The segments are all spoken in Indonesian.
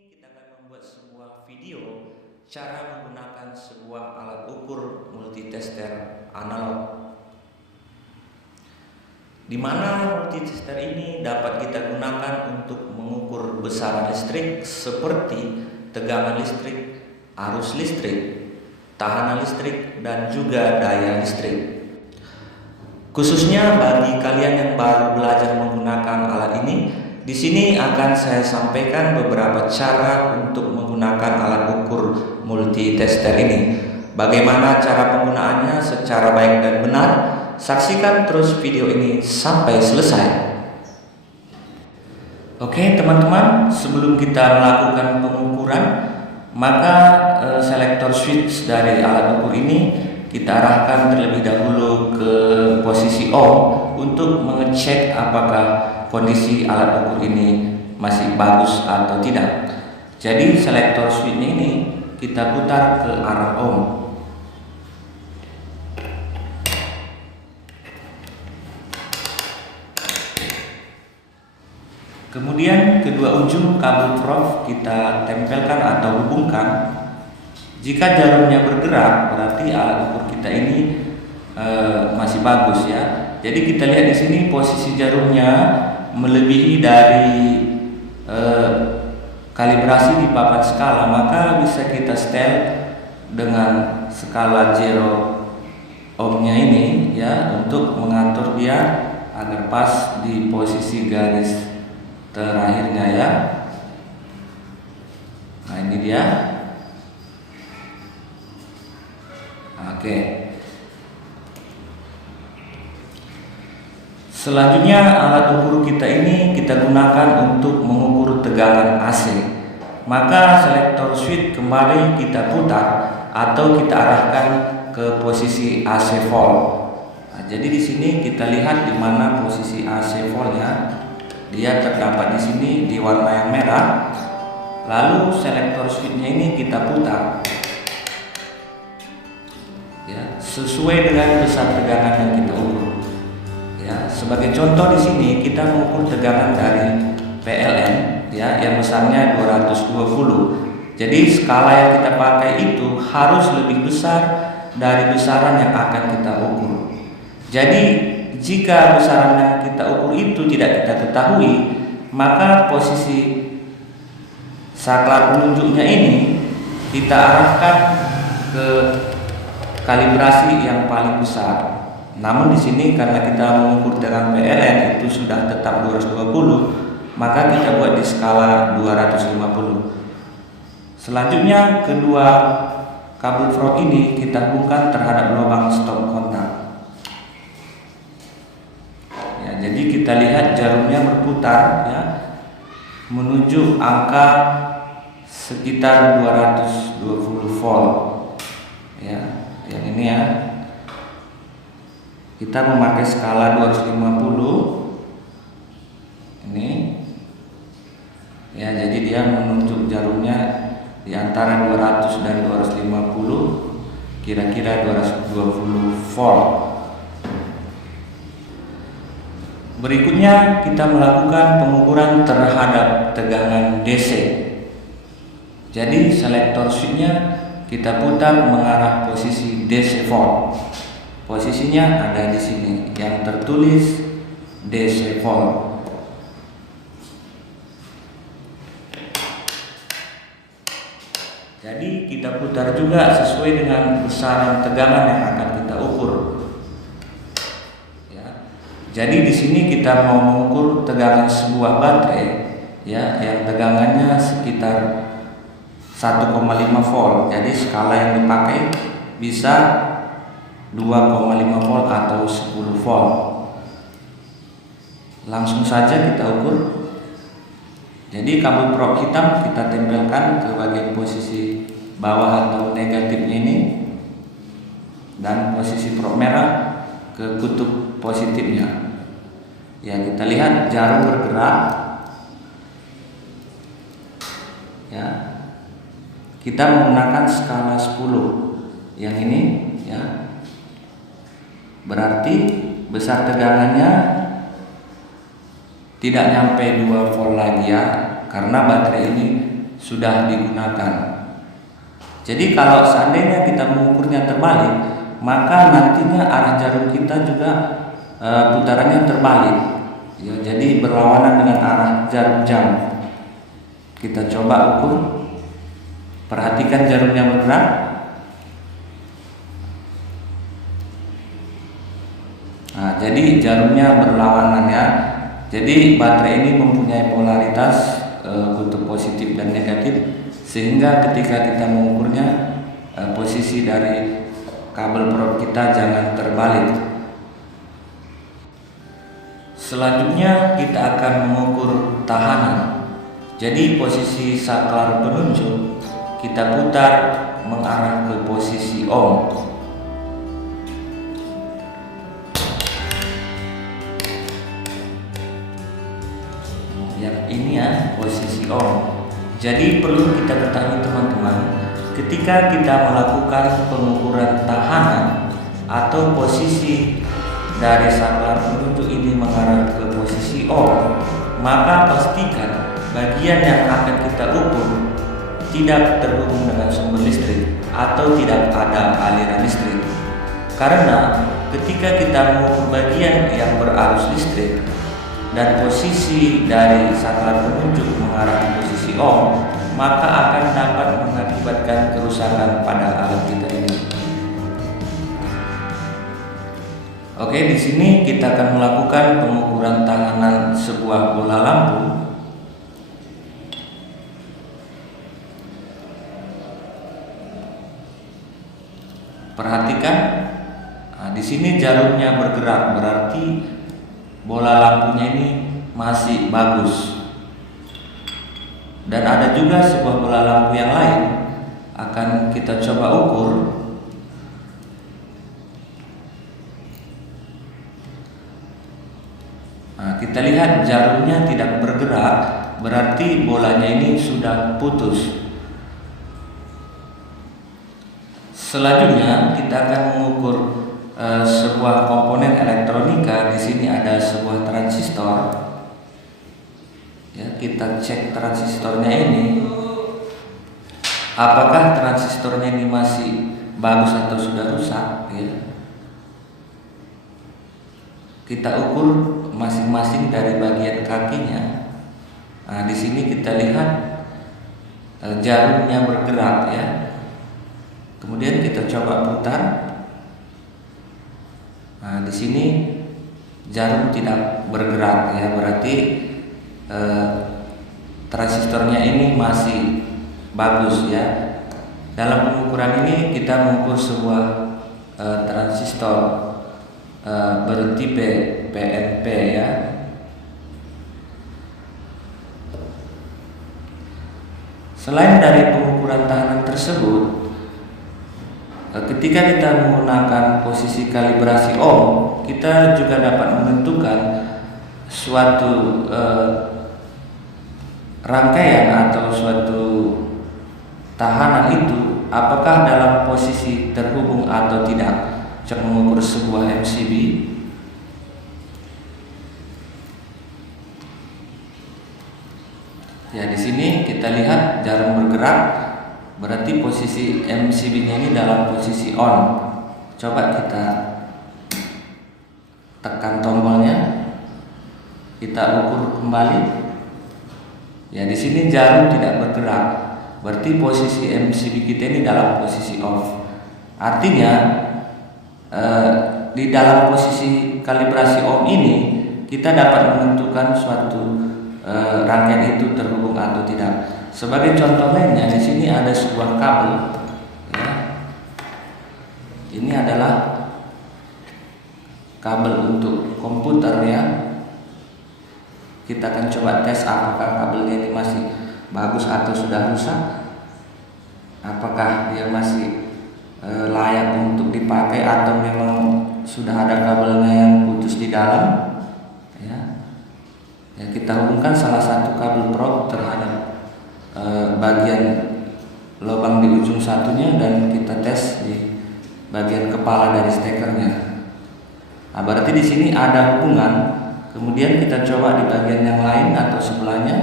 Kita akan membuat sebuah video cara menggunakan sebuah alat ukur multitester analog, di mana multitester ini dapat kita gunakan untuk mengukur besaran listrik seperti tegangan listrik, arus listrik, tahanan listrik, dan juga daya listrik. Khususnya bagi kalian yang baru belajar menggunakan alat ini, di sini akan saya sampaikan beberapa cara untuk menggunakan alat ukur multitester ini. Bagaimana cara penggunaannya secara baik dan benar? Saksikan terus video ini sampai selesai. Oke teman-teman, sebelum kita melakukan pengukuran, maka selektor switch dari alat ukur ini kita arahkan terlebih dahulu ke posisi on untuk mengecek apakah kondisi alat ukur ini masih bagus atau tidak. Jadi selektor switch ini kita putar ke arah on. Kemudian kedua ujung kabel prof kita tempelkan atau hubungkan. Jika jarumnya bergerak, berarti alat ukur kita ini masih bagus ya. Jadi kita lihat di sini posisi jarumnya melebihi dari kalibrasi di papan skala, maka bisa kita setel dengan skala 0 ohmnya ini ya, untuk mengatur dia agar pas di posisi garis terakhirnya ya. Nah ini dia. Oke. Selanjutnya alat ukur kita ini kita gunakan untuk mengukur tegangan AC. Maka selektor switch kembali kita putar atau kita arahkan ke posisi AC volt. Nah, jadi di sini kita lihat di mana posisi AC voltnya. Dia terdapat di sini di warna yang merah. Lalu selektor switchnya ini kita putar. Ya, sesuai dengan besar tegangan yang kita ukur. Ya, sebagai contoh di sini kita mengukur tegangan dari PLN ya, yang besarnya 220. Jadi skala yang kita pakai itu harus lebih besar dari besaran yang akan kita ukur. Jadi jika besaran yang kita ukur itu tidak kita ketahui, maka posisi saklar penunjuknya ini kita arahkan ke kalibrasi yang paling besar. Namun di sini karena kita mengukur dengan PLN itu sudah tetap 220, maka kita buat di skala 250. Selanjutnya kedua kabel prof ini kita hubungkan terhadap lubang stop kontak. Ya, jadi kita lihat jarumnya berputar ya, menuju angka sekitar 220 volt. Ya, yang ini ya. Kita memakai skala 250 ini ya, jadi dia menunjuk jarumnya di antara 200 dan 250, kira-kira 220 volt. Berikutnya kita melakukan pengukuran terhadap tegangan DC. Jadi selektor switchnya kita putar mengarah posisi DC volt. Posisinya ada di sini yang tertulis DC volt. Jadi kita putar juga sesuai dengan besaran tegangan yang akan kita ukur. Ya. Jadi di sini kita mau mengukur tegangan sebuah baterai ya, yang tegangannya sekitar 1,5 volt. Jadi skala yang dipakai bisa 2,5 volt atau 10 volt. Langsung saja kita ukur. Jadi kabel prof hitam kita tempelkan ke bagian posisi bawah atau negatifnya ini, dan posisi prof merah ke kutub positifnya. Ya, kita lihat jarum bergerak. Ya. Kita menggunakan skala 10 yang ini ya. Berarti besar tegangannya tidak nyampe 2 volt lagi ya, karena baterai ini sudah digunakan. Jadi kalau seandainya kita mengukurnya terbalik, maka nantinya arah jarum kita juga putarannya terbalik. Ya, jadi berlawanan dengan arah jarum jam. Kita coba ukur. Perhatikan jarumnya bergerak. Nah, jadi jarumnya berlawanan ya. Jadi baterai ini mempunyai polaritas kutub positif dan negatif, sehingga ketika kita mengukurnya posisi dari kabel probe kita jangan terbalik. Selanjutnya kita akan mengukur tahanan. Jadi posisi saklar penunjuk kita putar mengarah ke posisi ohm. Yang ini ya posisi ohm. Jadi perlu kita ketahui teman-teman, ketika kita melakukan pengukuran tahanan atau posisi dari saklar penunjuk ini mengarah ke posisi ohm, maka pastikan bagian yang akan kita ukur tidak terhubung dengan sumber listrik atau tidak ada aliran listrik. Karena ketika kita mengukur bagian yang berarus listrik dan posisi dari saklar penunjuk mengarah ke posisi ohm, maka akan dapat mengakibatkan kerusakan pada alat kita ini. Oke, di sini kita akan melakukan pengukuran tahanan sebuah bola lampu. Perhatikan, nah, di sini jarumnya bergerak, berarti bola lampunya ini masih bagus. Dan ada juga sebuah bola lampu yang lain akan kita coba ukur. Nah, kita lihat jarumnya tidak bergerak, berarti bolanya ini sudah putus. Selanjutnya kita akan mengukur sebuah komponen elektronika. Di sini ada sebuah transistor. Ya, kita cek transistornya ini. Apakah transistornya ini masih bagus atau sudah rusak? Ya. Kita ukur masing-masing dari bagian kakinya. Nah, di sini kita lihat jarumnya bergerak ya. Kemudian kita coba putar. Nah, di sini jarum tidak bergerak ya, berarti transistornya ini masih bagus ya. Dalam pengukuran ini kita mengukur sebuah transistor bertipe PNP ya. Selain dari pengukuran tahanan tersebut, ketika kita menggunakan posisi kalibrasi ohm, kita juga dapat menentukan suatu rangkaian atau suatu tahanan itu apakah dalam posisi terhubung atau tidak. Coba mengukur sebuah MCB. Ya, di sini kita lihat jarum bergerak, berarti posisi MCB-nya ini dalam posisi on. Coba kita tekan tombolnya, kita ukur kembali. Ya, di sini jarum tidak bergerak, berarti posisi MCB kita ini dalam posisi off. Artinya di dalam posisi kalibrasi ohm ini kita dapat menentukan suatu rangkaian itu terhubung atau tidak. Sebagai contoh lainnya, di sini ada sebuah kabel. Ya. Ini adalah kabel untuk komputer ya. Kita akan coba tes apakah kabelnya ini masih bagus atau sudah rusak. Apakah dia masih layak untuk dipakai atau memang sudah ada kabelnya yang putus di dalam. Ya. Ya, kita hubungkan salah satu kabel probe terhadap bagian lubang di ujung satunya dan kita tes di bagian kepala dari stekernya. Nah, berarti di sini ada hubungan. Kemudian kita coba di bagian yang lain atau sebelahnya.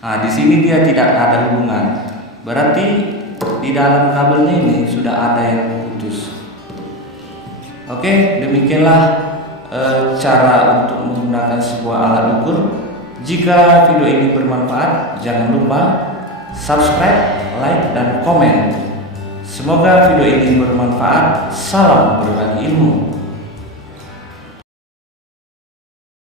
Nah, di sini dia tidak ada hubungan. Berarti di dalam kabelnya ini sudah ada yang putus. Oke, demikianlah cara untuk menggunakan sebuah alat ukur. Jika video ini bermanfaat, jangan lupa subscribe, like, dan komen. Semoga video ini bermanfaat. Salam berbagi ilmu.